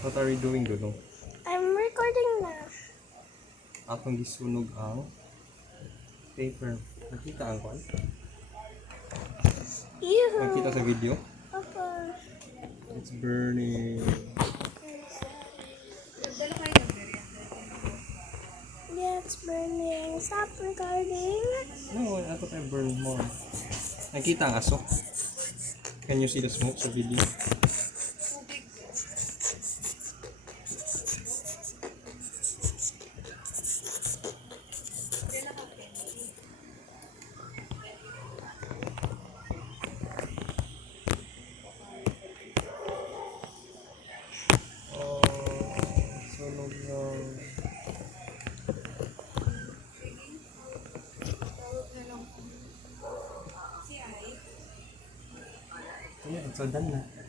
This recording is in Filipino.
What are you doing, Dudong? I'm recording na. Atong gisunog ang paper. Nakita ang kwan? Nakita sa Ew. video? Papa. It's burning. Yeah, it's burning. Stop recording. No, ato tayo burn more. Nakita ang aso? Can you see the smoke sa video? Sunog ng... Ayan, so done na.